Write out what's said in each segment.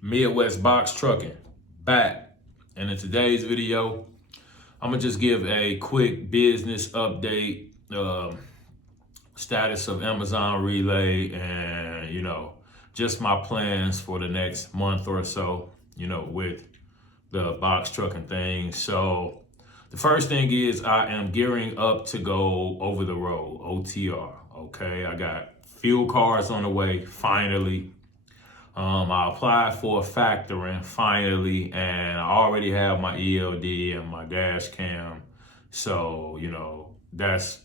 Midwest Box Trucking back. And in today's video, I'm gonna just give a quick business update, status of Amazon Relay, and just my plans for the next month or so, with the box trucking thing. So the first thing is I am gearing up to go over the road, OTR. Okay, I got fuel cards on the way, finally. I applied for a factoring finally, and I already have my ELD and my dash cam. So, that's,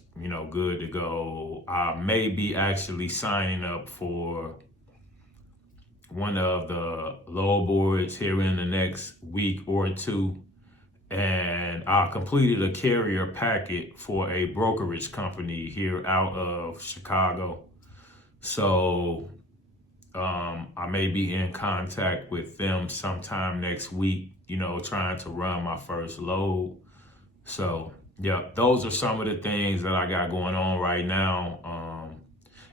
good to go. I may be actually signing up for one of the low boards here in the next week or two. And I completed a carrier packet for a brokerage company here out of Chicago. So, I may be in contact with them sometime next week, trying to run my first load. So, yeah, those are some of the things that I got going on right now.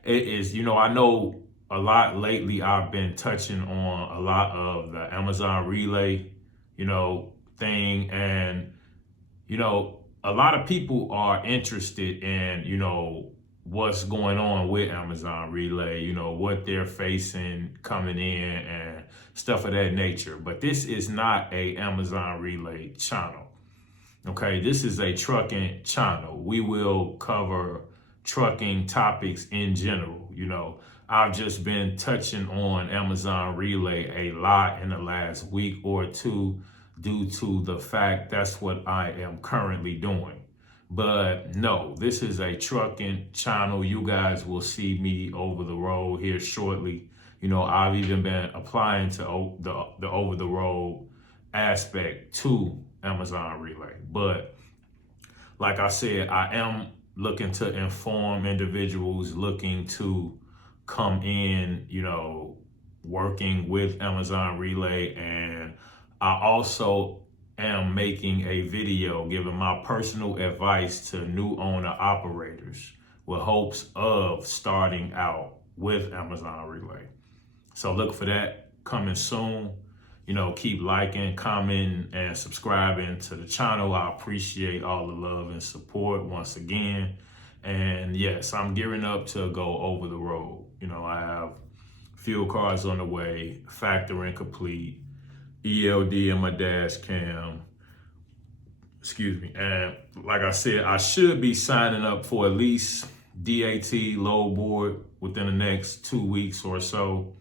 It is, I know a lot lately I've been touching on a lot of the Amazon Relay, thing. And, a lot of people are interested in, what's going on with Amazon Relay, what they're facing coming in and stuff of that nature. But this is not a Amazon Relay channel. Okay, this is a trucking channel. We will cover trucking topics in general. I've just been touching on Amazon Relay a lot in the last week or two due to the fact that's what I am currently doing. But no, this is a trucking channel. You guys will see me over the road here shortly. I've even been applying to the over the road aspect to Amazon Relay. But like I said, I am looking to inform individuals looking to come in, working with Amazon Relay. And I also am making a video giving my personal advice to new owner operators with hopes of starting out with Amazon Relay. So look for that coming soon. Keep liking, commenting, and subscribing to the channel. I appreciate all the love and support once again. And yes, I'm gearing up to go over the road. I have fuel cards on the way, factoring complete, ELD and my dash cam. Excuse me. And like I said, I should be signing up for at least DAT low board within the next 2 weeks or so.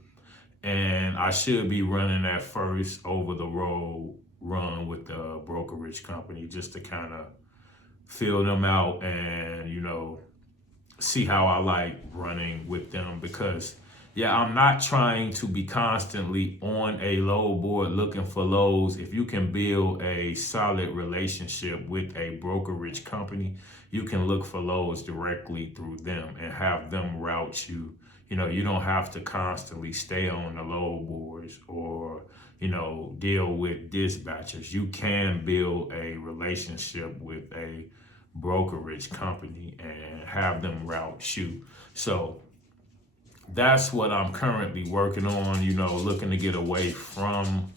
And I should be running that first over the road run with the brokerage company just to kind of feel them out and, see how I like running with them. Because I'm not trying to be constantly on a load board looking for loads. If you can build a solid relationship with a brokerage company, you can look for loads directly through them and have them route you. You don't have to constantly stay on the load boards or, deal with dispatchers. You can build a relationship with a brokerage company and have them route you. So that's what I'm currently working on, looking to get away from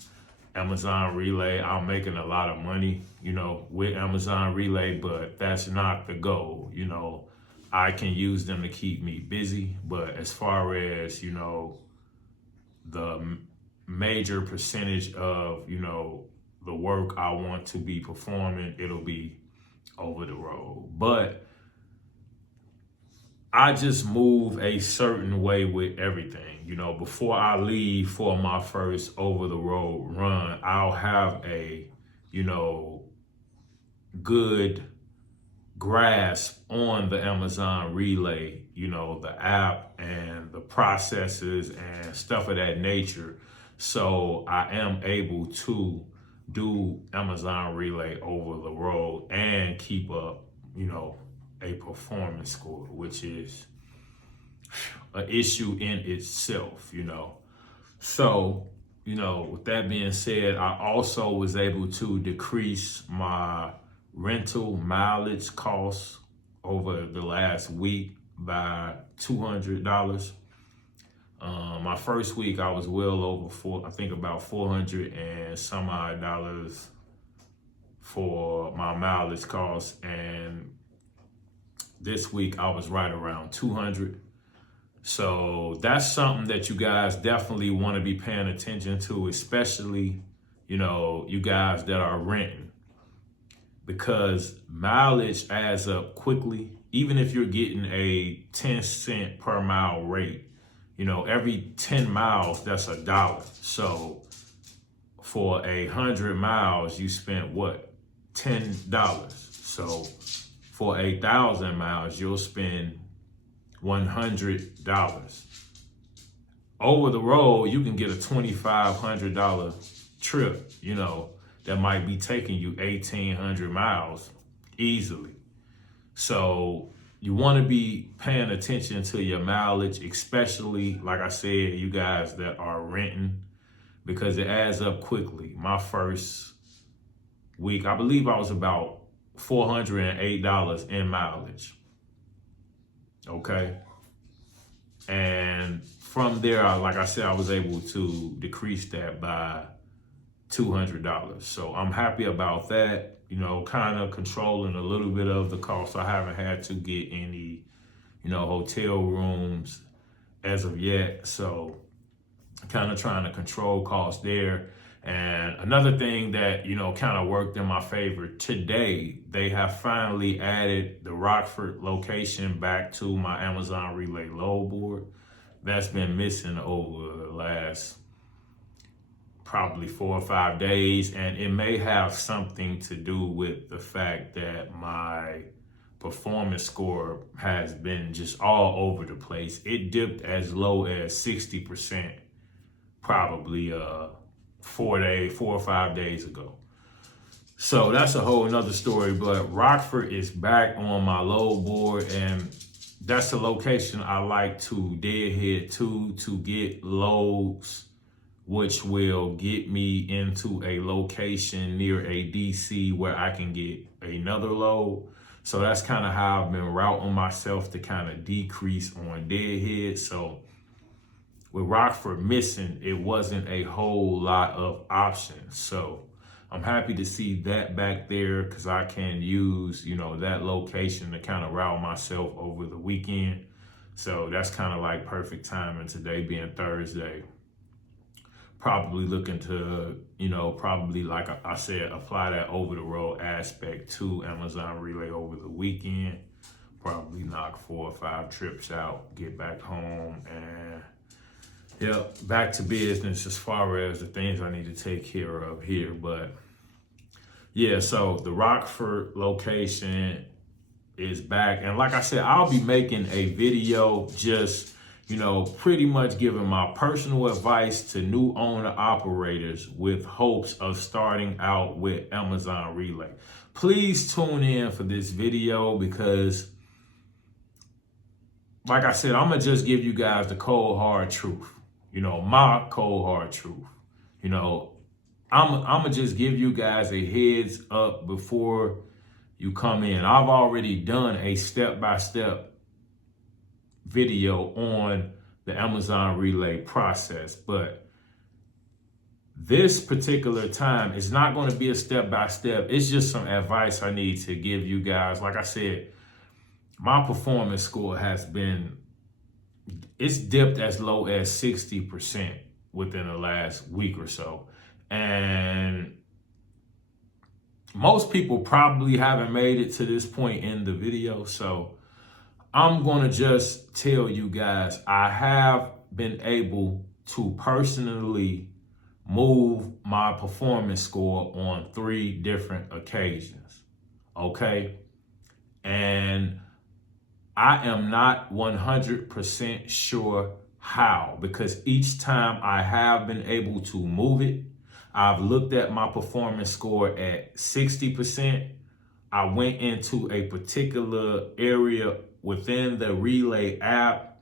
Amazon Relay. I'm making a lot of money, with Amazon Relay, but that's not the goal. I can use them to keep me busy, but as far as, the major percentage of, the work I want to be performing, it'll be over the road. But I just move a certain way with everything. Before I leave for my first over the road run, I'll have a, good grasp on the Amazon Relay, the app and the processes and stuff of that nature. So I am able to do Amazon Relay over the road and keep up, a performance score, which is an issue in itself, So, with that being said, I also was able to decrease my rental mileage costs over the last week by $200. My first week, I was well over I think about 400 and some odd dollars for my mileage costs. And this week, I was right around 200. So that's something that you guys definitely want to be paying attention to, especially, you guys that are renting, because mileage adds up quickly. Even if you're getting a 10-cent per mile rate, every 10 miles, that's $1. So for 100 miles, you spent what? $10. So for 1,000 miles, you'll spend $100. Over the road, you can get a $2,500 trip, that might be taking you 1,800 miles easily. So you want to be paying attention to your mileage, especially, like I said, you guys that are renting, because it adds up quickly. My first week, I believe I was about $408 in mileage. Okay. And from there, like I said, I was able to decrease that by $200. So I'm happy about that, kind of controlling a little bit of the cost. I haven't had to get any, hotel rooms as of yet. So kind of trying to control costs there. And another thing that, kind of worked in my favor today, they have finally added the Rockford location back to my Amazon Relay load board. That's been missing over the last probably 4 or 5 days. And it may have something to do with the fact that my performance score has been just all over the place. It dipped as low as 60% probably 4 or 5 days ago. So that's a whole nother story, but Rockford is back on my load board, and that's the location I like to deadhead to get loads, which will get me into a location near a DC where I can get another load. So that's kind of how I've been routing myself to kind of decrease on deadhead. So with Rockford missing, it wasn't a whole lot of options. So I'm happy to see that back there, because I can use, that location to kind of route myself over the weekend. So that's kind of like perfect timing, today being Thursday. Probably looking to, probably like I said, apply that over the road aspect to Amazon Relay over the weekend. Probably knock 4 or 5 trips out, get back home, and back to business as far as the things I need to take care of here. But yeah, so the Rockford location is back. And like I said, I'll be making a video just, pretty much giving my personal advice to new owner operators with hopes of starting out with Amazon Relay. Please tune in for this video, because like I said, I'm going to just give you guys the cold, hard truth. My cold, hard truth. I'm going to just give you guys a heads up before you come in. I've already done a step-by-step video on the Amazon Relay process, but this particular time is not going to be a step-by-step. It's just some advice I need to give you guys. Like I said, my performance score it's dipped as low as 60% within the last week or so. And most people probably haven't made it to this point in the video. So I'm going to just tell you guys, I have been able to personally move my performance score on 3 different occasions. Okay. And I am not 100% sure how, because each time I have been able to move it, I've looked at my performance score at 60%. I went into a particular area within the Relay app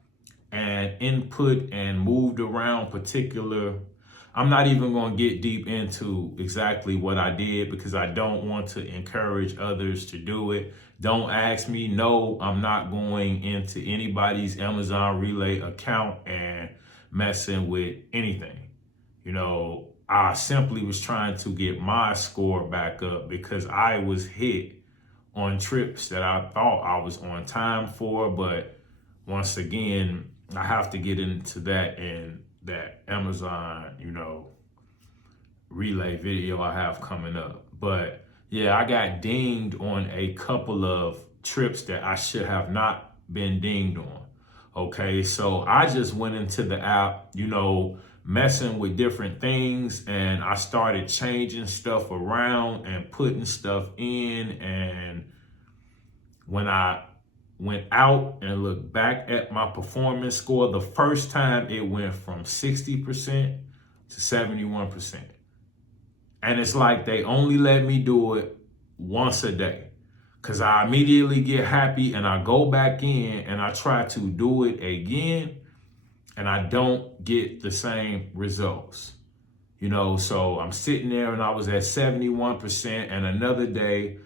and input and moved around I'm not even going to get deep into exactly what I did, because I don't want to encourage others to do it. Don't ask me. No, I'm not going into anybody's Amazon Relay account and messing with anything. You know, I simply was trying to get my score back up because I was hit on trips that I thought I was on time for. But once again, I have to get into that in that Amazon, relay video I have coming up. But yeah, I got dinged on a couple of trips that I should have not been dinged on. Okay, so I just went into the app, messing with different things, and I started changing stuff around and putting stuff in. And when I went out and looked back at my performance score, the first time it went from 60% to 71%. And it's like they only let me do it once a day, because I immediately get happy and I go back in and I try to do it again and I don't get the same results. So I'm sitting there and I was at 71%, and another day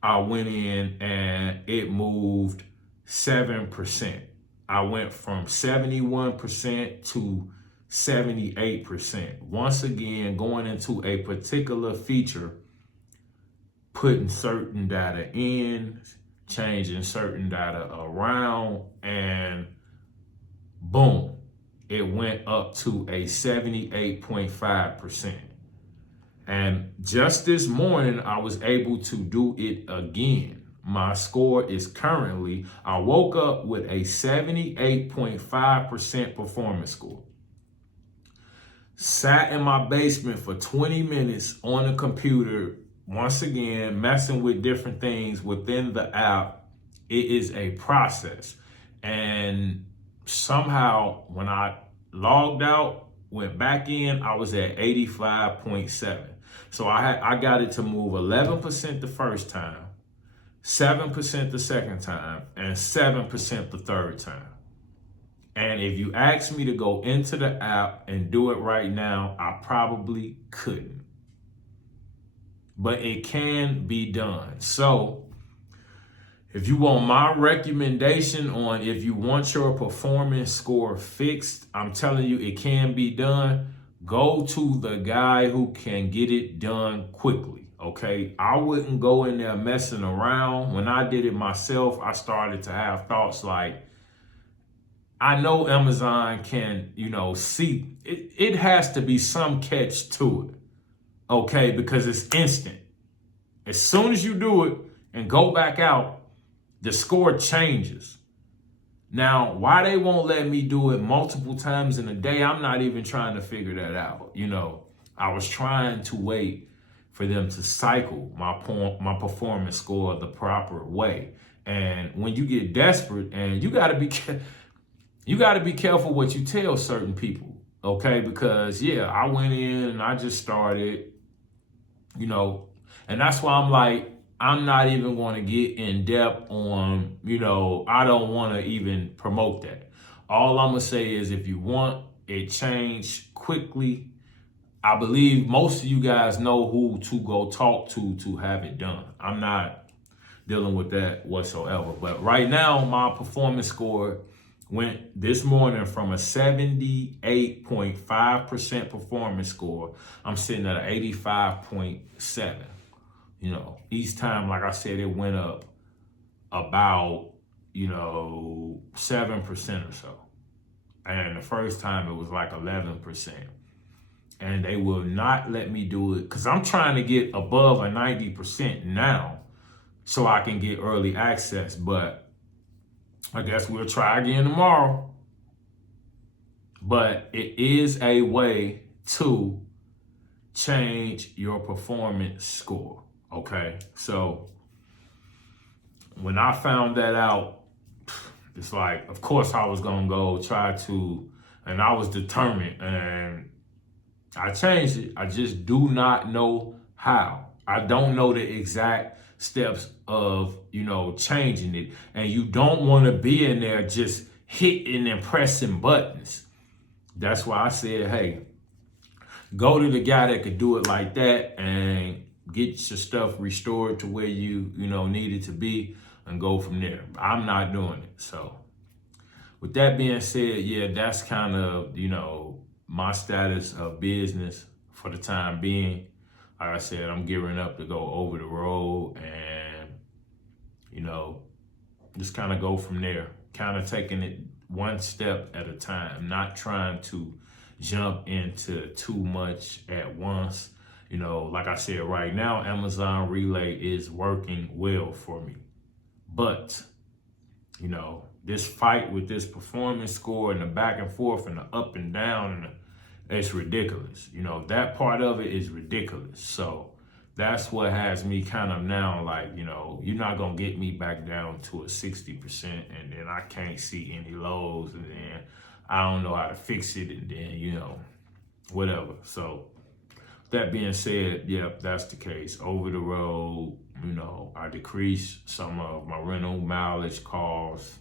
I went in and it moved 7%. I went from 71% to 78%. Once again, going into a particular feature, putting certain data in, changing certain data around, and boom, it went up to a 78.5%. And just this morning, I was able to do it again. My score is currently, I woke up with a 78.5% performance score. Sat in my basement for 20 minutes on the computer, once again, messing with different things within the app. It is a process. And somehow when I logged out, went back in, I was at 85.7. So I got it to move 11% the first time, 7% the second time, and 7% the third time. And if you ask me to go into the app and do it right now, I probably couldn't. But it can be done. So if you want my recommendation on if you want your performance score fixed, I'm telling you it can be done. Go to the guy who can get it done quickly, okay? I wouldn't go in there messing around. When I did it myself, I started to have thoughts like, I know Amazon can, see, it has to be some catch to it, okay? Because it's instant. As soon as you do it and go back out, the score changes. Now, why they won't let me do it multiple times in a day, I'm not even trying to figure that out. I was trying to wait for them to cycle my performance score the proper way. And when you get desperate, and you got to be careful what you tell certain people, okay? Because I went in and I just started, and that's why I'm like, I'm not even going to get in depth on, I don't want to even promote that. All I'm going to say is if you want it changed quickly, I believe most of you guys know who to go talk to have it done. I'm not dealing with that whatsoever. But right now, my performance score went this morning from a 78.5% performance score. I'm sitting at an 85.7. Each time, like I said, it went up about, 7% or so. And the first time it was like 11%. And they will not let me do it because I'm trying to get above a 90% now so I can get early access. But I guess we'll try again tomorrow. But it is a way to change your performance score. Okay, so when I found that out, it's like, of course I was gonna go try to, and I was determined, and I changed it. I just do not know how. I don't know the exact steps of, changing it. And you don't want to be in there just hitting and pressing buttons. That's why I said, hey, go to the guy that could do it like that and get your stuff restored to where you need it to be and go from there. I'm not doing it. So with that being said, yeah, that's kind of, my status of business for the time being. Like I said, I'm gearing up to go over the road and, just kind of go from there. Kind of taking it one step at a time, not trying to jump into too much at once. Like I said, right now, Amazon Relay is working well for me. But, this fight with this performance score and the back and forth and the up and down, and it's ridiculous. That part of it is ridiculous. So that's what has me kind of now like, you're not going to get me back down to a 60%, and then I can't see any lows, and then I don't know how to fix it, and then, whatever. So that being said, yep, that's the case. Over the road, I decreased some of my rental mileage costs,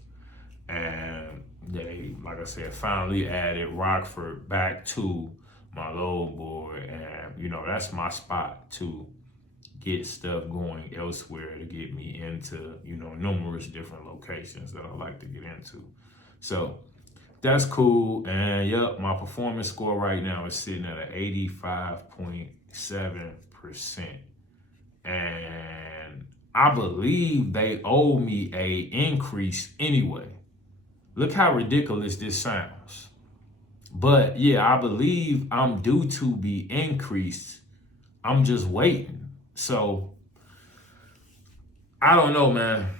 and they, like I said, finally added Rockford back to my load board, and that's my spot to get stuff going elsewhere, to get me into numerous different locations that I like to get into. So that's cool. And yep, my performance score right now is sitting at an 85.7%. And I believe they owe me a increase anyway. Look how ridiculous this sounds. But yeah, I believe I'm due to be increased. I'm just waiting. So I don't know, man.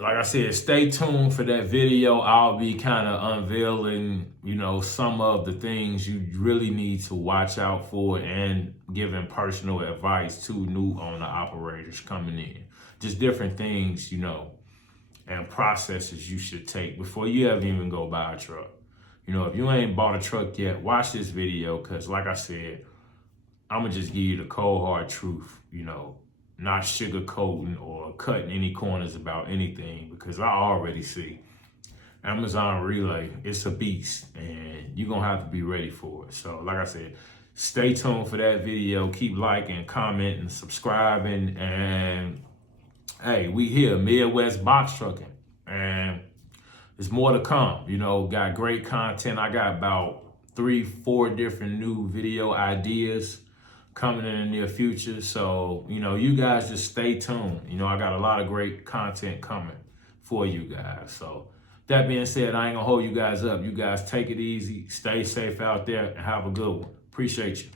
Like I said, stay tuned for that video. I'll be kind of unveiling, some of the things you really need to watch out for, and giving personal advice to new owner operators coming in. Just different things, and processes you should take before you ever even go buy a truck. If you ain't bought a truck yet, watch this video, because like I said, I'm going to just give you the cold hard truth, not sugarcoating or cutting any corners about anything, because I already see Amazon Relay, it's a beast, and you're going to have to be ready for it. So like I said, stay tuned for that video. Keep liking, commenting, subscribing, and hey, we here, Midwest Box Trucking, and there's more to come. Got great content. I got about 3-4 different new video ideas coming in the near future. So, you guys just stay tuned. I got a lot of great content coming for you guys. So that being said, I ain't gonna hold you guys up. You guys take it easy, stay safe out there, and have a good one. Appreciate you.